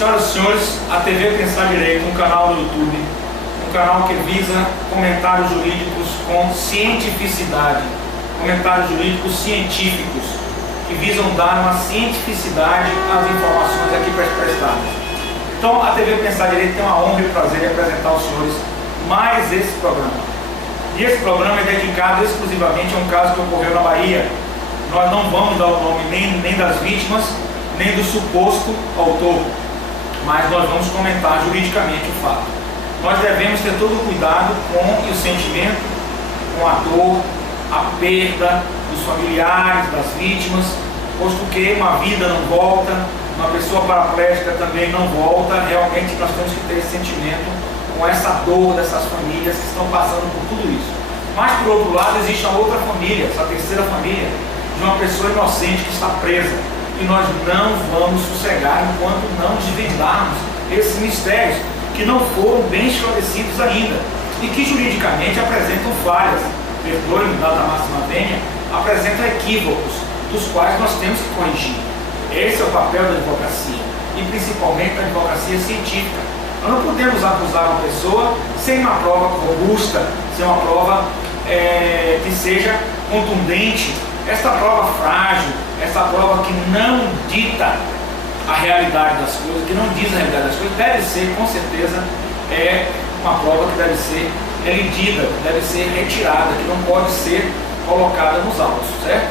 Senhoras e senhores, a TV Pensar Direito, um canal no YouTube, um canal que visa comentários jurídicos com cientificidade, comentários jurídicos científicos, que visam dar uma cientificidade às informações aqui prestadas. Então, a TV Pensar Direito tem uma honra e prazer de apresentar aos senhores mais esse programa. E esse programa é dedicado exclusivamente a um caso que ocorreu na Bahia. Nós não vamos dar o nome nem das vítimas, nem do suposto autor, mas nós vamos comentar juridicamente o fato. Nós devemos ter todo o cuidado com o sentimento, com a dor, a perda dos familiares, das vítimas, posto que uma vida não volta, uma pessoa paraplégica também não volta. Realmente nós temos que ter esse sentimento com essa dor dessas famílias que estão passando por tudo isso. Mas, por outro lado, existe a outra família, essa terceira família, de uma pessoa inocente que está presa. E nós não vamos sossegar enquanto não desvendarmos esses mistérios que não foram bem esclarecidos ainda e que juridicamente apresentam falhas, perdoe-me, data máxima vênia, apresentam equívocos, dos quais nós temos que corrigir. Esse é o papel da advocacia, e principalmente da advocacia científica. Nós não podemos acusar uma pessoa sem uma prova robusta, sem uma prova que seja contundente. Essa prova frágil, essa prova que não dita a realidade das coisas, que não diz a realidade das coisas, deve ser, com certeza, uma prova que deve ser elidida, deve ser retirada, que não pode ser colocada nos autos, certo?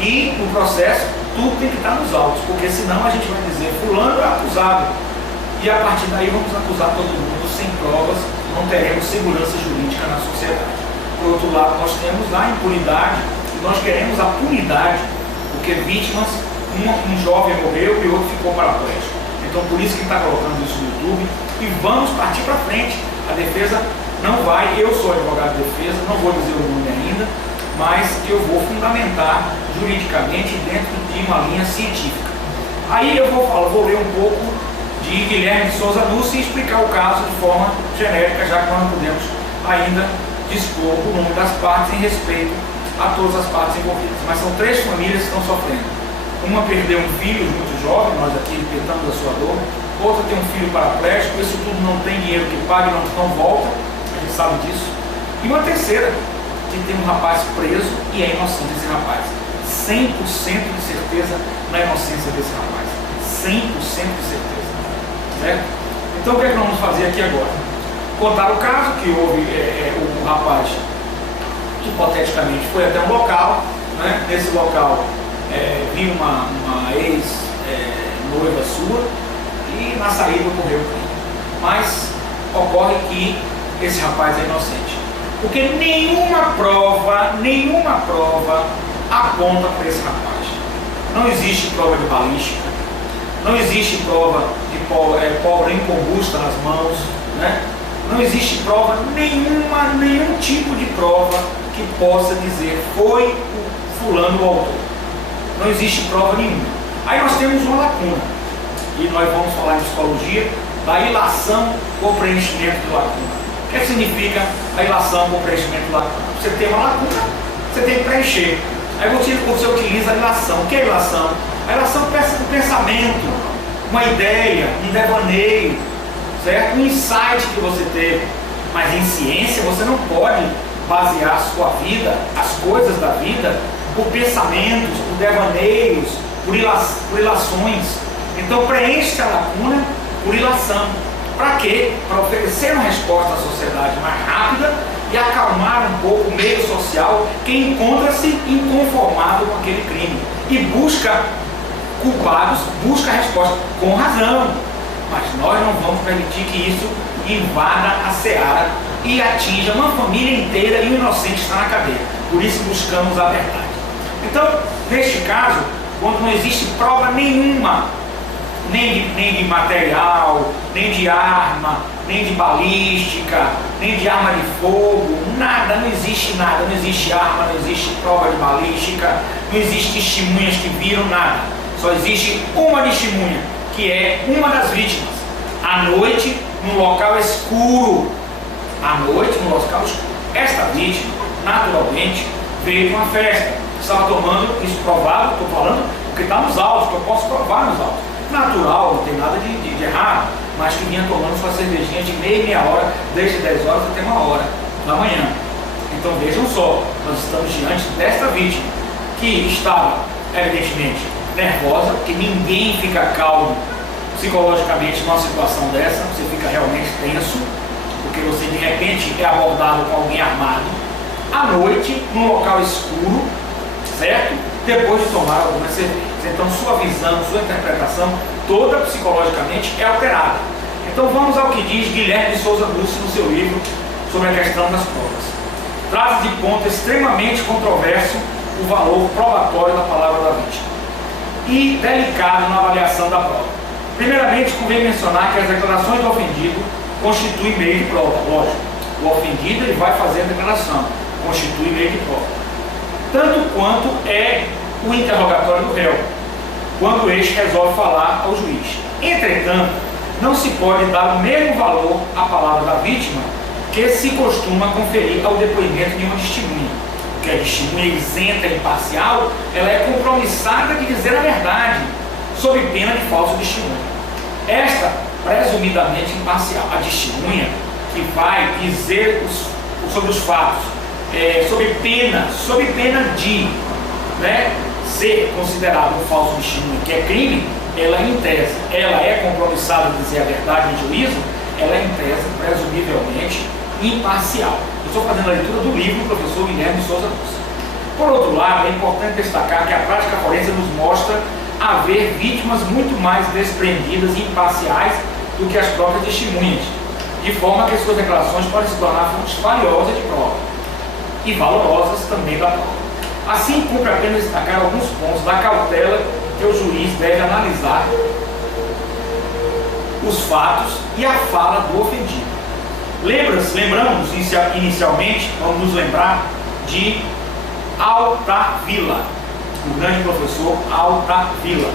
E no processo, tudo tem que estar nos autos, porque senão a gente vai dizer, fulano é acusado, e a partir daí vamos acusar todo mundo sem provas, não teremos segurança jurídica na sociedade. Por outro lado, nós temos a impunidade, nós queremos a punidade, porque vítimas, um jovem morreu e outro ficou paraplégico. Então por isso que está colocando isso no YouTube, e vamos partir para frente. A defesa não vai, eu sou advogado de defesa, não vou dizer o nome ainda, mas eu vou fundamentar juridicamente dentro de uma linha científica. Aí eu vou ler um pouco de Guilherme de Souza Nucci e explicar o caso de forma genérica, já que nós não podemos ainda dispor o nome das partes em respeito a todas as partes envolvidas. Mas são 3 famílias que estão sofrendo. Uma perdeu um filho muito jovem, nós aqui tentamos a sua dor. Outra tem um filho paraplégico, isso tudo não tem dinheiro que pague, não volta, a gente sabe disso. E uma terceira, que tem um rapaz preso e é inocente esse rapaz. 100% de certeza na inocência desse rapaz. 100% de certeza. Certo? Então o que é que nós vamos fazer aqui agora? Contar o caso que houve, o rapaz hipoteticamente foi até um local, né? Nesse local viu uma ex-noiva sua e na saída ocorreu o crime. Mas ocorre que esse rapaz é inocente, porque nenhuma prova aponta para esse rapaz. Não existe prova de balística, não existe prova de pólvora incombusta nas mãos, né? Não existe prova nenhuma, nenhum tipo de prova que possa dizer foi o fulano o autor. Não existe prova nenhuma. Aí nós temos uma lacuna, e nós vamos falar em psicologia da ilação com preenchimento de lacuna. O que significa a ilação com preenchimento de lacuna? Você tem uma lacuna, você tem que preencher. Aí você utiliza a ilação. O que é a ilação? A ilação é um pensamento, uma ideia, um devaneio, certo? Um insight que você teve. Mas em ciência você não pode basear a sua vida, as coisas da vida, por pensamentos, por devaneios, por ilações. Então preenche a lacuna por ilação. Para quê? Para oferecer uma resposta à sociedade mais rápida e acalmar um pouco o meio social que encontra-se inconformado com aquele crime e busca culpados, busca resposta com razão. Mas nós não vamos permitir que isso invada a seara e atinja uma família inteira e o inocente está na cadeia. Por isso buscamos a verdade. Então, neste caso, quando não existe prova nenhuma, nem de material, nem de arma, nem de balística, nem de arma de fogo, nada, não existe nada, não existe arma, não existe prova de balística, não existe testemunhas que viram nada. Só existe uma testemunha, que é uma das vítimas, à noite, num local escuro. À noite, num local escuro. Esta vítima, naturalmente, veio de uma festa, estava tomando, isso provável, estou falando, porque está nos autos, que eu posso provar nos autos. natural, não tem nada de errado, mas que vinha tomando sua cervejinha de meia hora, desde 10 horas até 1h da manhã. Então vejam só, nós estamos diante desta vítima, que estava, evidentemente, nervosa, porque ninguém fica calmo psicologicamente numa situação dessa, você fica realmente tenso, porque você de repente é abordado com alguém armado, à noite, num local escuro, certo? Depois de tomar algumas cervejas. Então sua visão, sua interpretação, toda psicologicamente é alterada. Então vamos ao que diz Guilherme de Souza Lúcio no seu livro sobre a questão das provas. Traz de ponto extremamente controverso o valor probatório da palavra da vítima e delicado na avaliação da prova. Primeiramente, convém mencionar que as declarações do ofendido constituem meio de prova. Lógico, o ofendido ele vai fazer a declaração, constitui meio de prova. Tanto quanto é o interrogatório do réu, quando este resolve falar ao juiz. Entretanto, não se pode dar o mesmo valor à palavra da vítima que se costuma conferir ao depoimento de uma testemunha. Porque a testemunha isenta e imparcial, ela é compromissada de dizer a verdade, sob pena de falso testemunho. Esta, presumidamente imparcial, a testemunha que vai dizer sobre os fatos, sob pena de ser considerado um falso testemunho, que é crime, ela em tese, ela é compromissada de dizer a verdade no juízo, ela em tese, presumivelmente, imparcial. Eu estou fazendo a leitura do livro do professor Guilherme de Souza Lúcio. Por outro lado, é importante destacar que a prática forense nos mostra haver vítimas muito mais desprendidas e imparciais do que as próprias testemunhas, de forma que suas declarações podem se tornar fontes valiosas de prova e valorosas também da prova. Assim, cumpre apenas destacar alguns pontos da cautela que o juiz deve analisar os fatos e a fala do ofendido. Lembramos inicialmente, vamos nos lembrar de Altavilla, o grande professor Altavilla,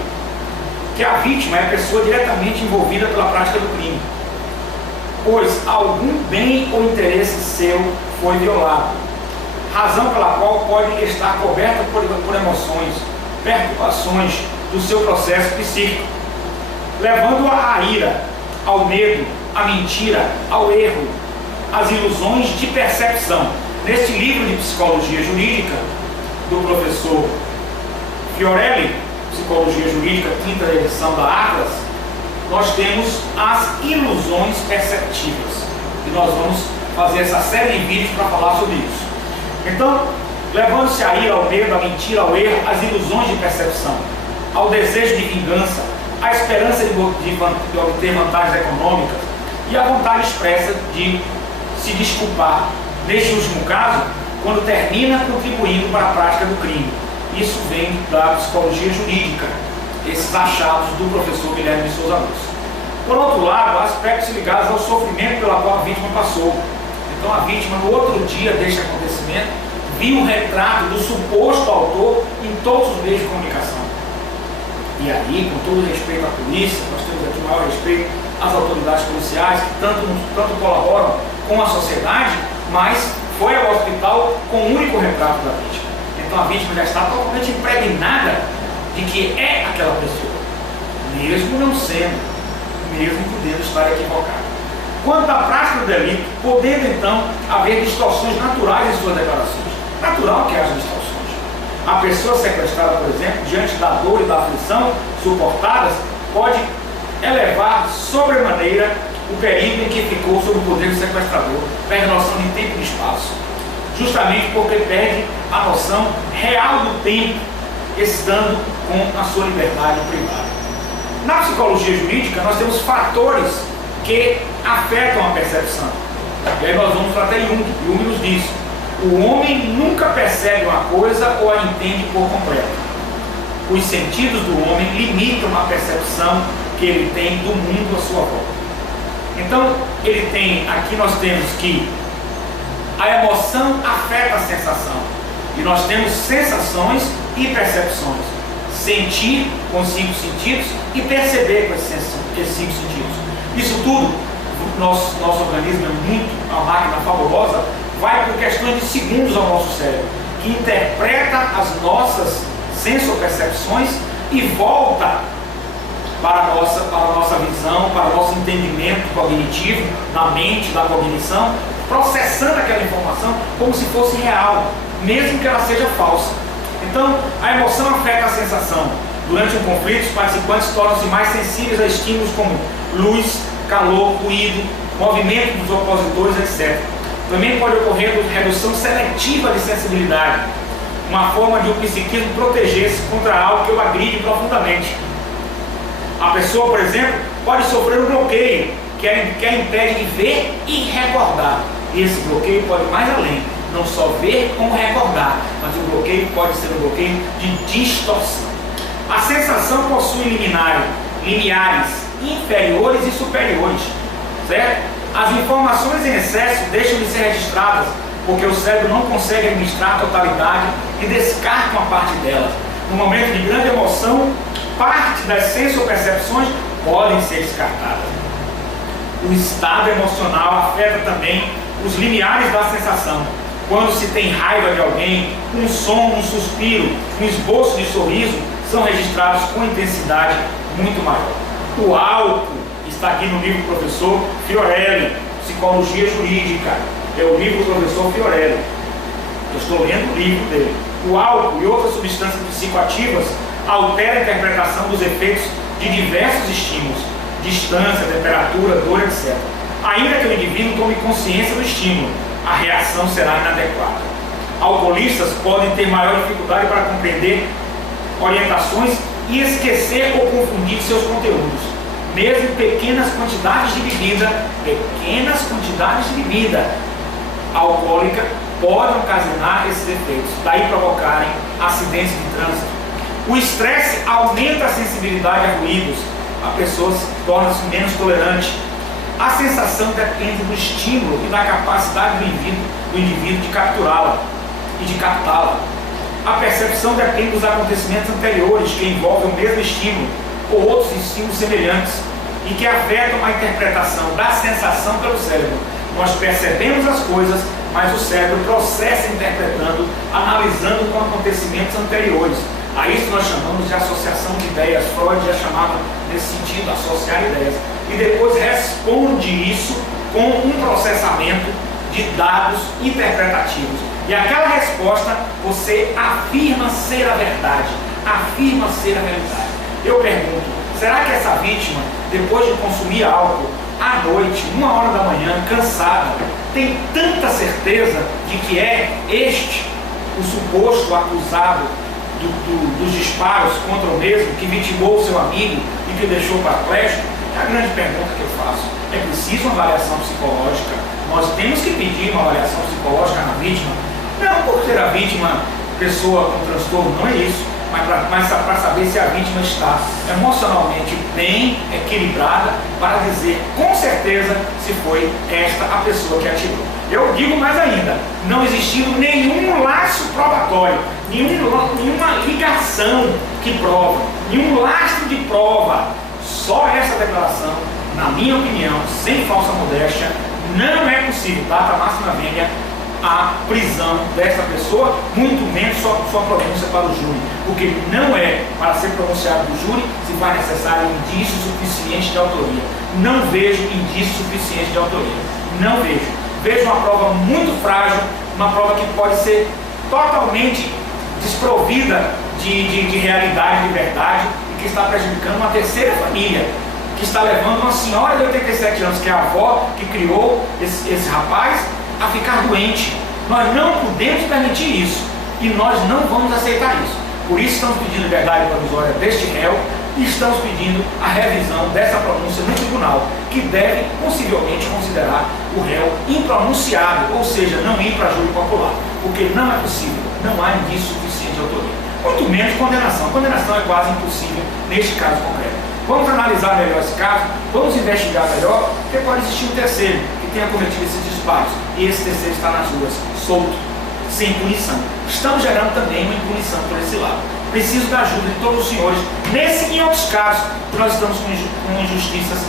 que a vítima é a pessoa diretamente envolvida pela prática do crime, pois algum bem ou interesse seu foi violado, razão pela qual pode estar coberta por emoções, perturbações do seu processo psíquico, levando-a à ira, ao medo, à mentira, ao erro, às ilusões de percepção. Neste livro de Psicologia Jurídica, do professor Fiorelli, Psicologia Jurídica, 5ª edição da Atlas, nós temos as ilusões perceptivas. E nós vamos fazer essa série de vídeos para falar sobre isso. Então, levando-se a ira, ao medo, à mentira, ao erro, às ilusões de percepção, ao desejo de vingança, à esperança de obter vantagens econômicas e à vontade expressa de se desculpar. Neste último caso, quando termina contribuindo para a prática do crime. Isso vem da psicologia jurídica, esses achados do professor Guilherme de Souza Lúcio. Por outro lado, há aspectos ligados ao sofrimento pela qual a vítima passou. Então a vítima, no outro dia deste acontecimento, viu o retrato do suposto autor em todos os meios de comunicação. E aí, com todo respeito à polícia, nós temos aqui o maior respeito às autoridades policiais, que tanto colaboram com a sociedade, mas foi ao hospital com o único retrato da vítima. Então a vítima já está totalmente impregnada de que é aquela pessoa, mesmo não sendo, mesmo podendo estar equivocado. Quanto à prática do delito, podendo então haver distorções naturais em suas declarações. Natural que haja distorções. A pessoa sequestrada, por exemplo, diante da dor e da aflição suportadas, pode elevar sobremaneira o período em que ficou sob o poder do sequestrador, perde a noção de tempo e de espaço, justamente porque perde a noção real do tempo, estando com a sua liberdade privada. Na psicologia jurídica, nós temos fatores que afetam a percepção. E aí nós vamos para até Jung. Jung nos diz: o homem nunca percebe uma coisa ou a entende por completo. Os sentidos do homem limitam a percepção que ele tem do mundo à sua volta. Então, ele tem, aqui nós temos que a emoção afeta a sensação. E nós temos sensações e percepções. Sentir com os 5 sentidos e perceber com esses 5 sentidos. Isso tudo, nosso organismo é muito, uma máquina fabulosa, vai por questões de segundos ao nosso cérebro, que interpreta as nossas sensopercepções e volta para a nossa visão, para o nosso entendimento cognitivo, da mente, da cognição, processando aquela informação como se fosse real, mesmo que ela seja falsa. Então, a emoção afeta a sensação. Durante um conflito, os participantes tornam-se mais sensíveis a estímulos como luz, calor, ruído, movimento dos opositores, etc. Também pode ocorrer redução seletiva de sensibilidade, uma forma de o psiquismo proteger-se contra algo que o agride profundamente. A pessoa, por exemplo, pode sofrer um bloqueio que a impede de ver e recordar. E esse bloqueio pode ir mais além, não só ver como recordar, mas o bloqueio pode ser um bloqueio de distorção. A sensação possui limiares inferiores e superiores, certo? As informações em excesso deixam de ser registradas, porque o cérebro não consegue administrar a totalidade e descarta uma parte delas. No momento de grande emoção, parte das sensopercepções podem ser descartadas. O estado emocional afeta também os limiares da sensação. Quando se tem raiva de alguém, um som, um suspiro, um esboço de sorriso são registrados com intensidade muito maior. O álcool está aqui no livro do professor Fiorelli, Psicologia Jurídica. É o livro do professor Fiorelli. Eu estou lendo o livro dele. O álcool e outras substâncias psicoativas alteram a interpretação dos efeitos de diversos estímulos, distância, temperatura, dor, etc. Ainda que o indivíduo tome consciência do estímulo, a reação será inadequada. Alcoolistas podem ter maior dificuldade para compreender orientações e esquecer ou confundir seus conteúdos. Mesmo pequenas quantidades de bebida alcoólica podem ocasionar esses efeitos, daí provocarem acidentes de trânsito. O estresse aumenta a sensibilidade a ruídos, a pessoa torna-se menos tolerante. A sensação depende do estímulo e da capacidade do indivíduo de capturá-la e de captá-la. A percepção depende dos acontecimentos anteriores que envolvem o mesmo estímulo ou outros estímulos semelhantes e que afetam a interpretação da sensação pelo cérebro. Nós percebemos as coisas, mas o cérebro processa interpretando, analisando com acontecimentos anteriores. A isso nós chamamos de associação de ideias. Freud já chamava nesse sentido, associar ideias. E depois responde isso com um processamento de dados interpretativos. E aquela resposta você afirma ser a verdade, afirma ser a realidade. Eu pergunto, será que essa vítima, depois de consumir álcool, à noite, 1h da manhã, cansada, tem tanta certeza de que é este o suposto acusado dos disparos contra o mesmo, que vitimou o seu amigo e que o deixou paraplégico? É a grande pergunta que eu faço. É preciso uma avaliação psicológica. Nós temos que pedir uma avaliação psicológica na vítima, não por ser a vítima pessoa com transtorno, não é isso, mas para saber se a vítima está emocionalmente bem equilibrada para dizer com certeza se foi esta a pessoa que atirou. Eu digo mais ainda, não existindo nenhum laço probatório, nenhuma ligação que prova, nenhum lastro de prova, só essa declaração, na minha opinião, sem falsa modéstia, não é possível, data máxima vênia, a prisão dessa pessoa, muito menos sua pronúncia para o júri, porque não é para ser pronunciado do júri se faz necessário indício suficiente de autoria. Não vejo indício suficiente de autoria, não vejo. Vejo uma prova muito frágil, uma prova que pode ser totalmente desprovida de realidade, de verdade, e que está prejudicando uma terceira família, que está levando uma senhora de 87 anos, que é a avó que criou esse rapaz, a ficar doente. Nós não podemos permitir isso e nós não vamos aceitar isso. Por isso estamos pedindo liberdade provisória deste réu e estamos pedindo a revisão dessa pronúncia no tribunal, que deve possivelmente considerar o réu impronunciado, ou seja, não ir para júri popular, porque não é possível, não há indício suficiente de autoria, muito menos condenação. Condenação é quase impossível neste caso concreto. Vamos analisar melhor esse caso, vamos investigar melhor, porque pode existir um terceiro que tenha cometido esses disparos e esse terceiro está nas ruas, solto, sem punição. Estamos gerando também uma impunição por esse lado. Preciso da ajuda de todos os senhores, nesse e em outros casos, que nós estamos com injustiças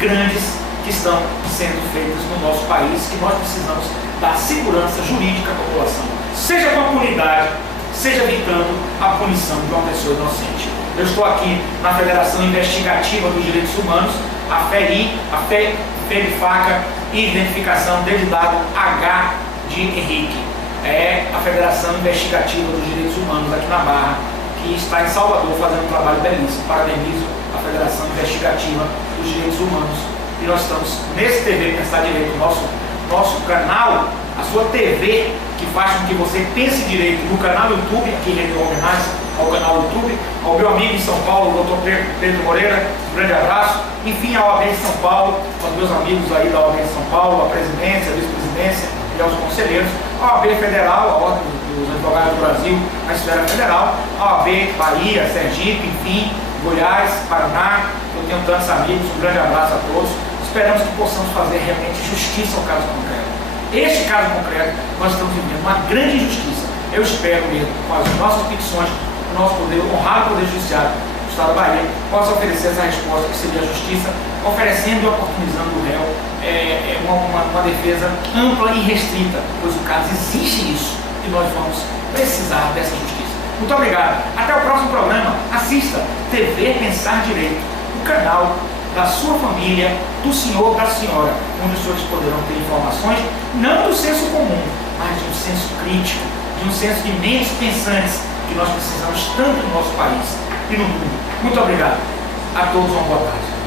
grandes que estão sendo feitas no nosso país, que nós precisamos dar segurança jurídica à população, seja com a punidade, seja evitando a punição de uma pessoa inocente. Eu estou aqui na Federação Investigativa dos Direitos Humanos, a FEI, a Fé de Faca e Identificação desde o dado H de Henrique. É a Federação Investigativa dos Direitos Humanos aqui na Barra, que está em Salvador fazendo um trabalho belíssimo. Parabenizo a Federação Investigativa dos Direitos Humanos. E nós estamos nesse TV Pensar Direito, nosso canal, a sua TV, que faz com que você pense direito, no canal YouTube, aqui rendeu homenagem ao canal YouTube, ao meu amigo em São Paulo, o Dr. Pedro Moreira, um grande abraço. Enfim, a OAB de São Paulo, aos meus amigos aí da OAB de São Paulo, a presidência, a vice-presidência e aos conselheiros, a OAB Federal, a Ordem dos Advogados do Brasil, na esfera federal, a OAB Bahia, Sergipe, enfim, Goiás, Paraná. Eu tenho tantos amigos, um grande abraço a todos. Esperamos que possamos fazer realmente justiça ao caso concreto. Este caso concreto, nós estamos vivendo uma grande injustiça. Eu espero mesmo, com as nossas petições, o nosso poder, o honrado Poder Judiciário do Estado da Bahia, possa oferecer essa resposta que seria a justiça, oferecendo e oportunizando o réu uma defesa ampla e restrita, pois o caso exige isso e nós vamos precisar dessa justiça. Muito obrigado. Até o próximo programa. Assista TV Pensar Direito, o canal da sua família, do senhor, da senhora, onde os senhores poderão ter informações, não do senso comum, mas de um senso crítico, de um senso de mentes pensantes, que nós precisamos tanto no nosso país e no mundo. Muito obrigado. A todos uma boa tarde.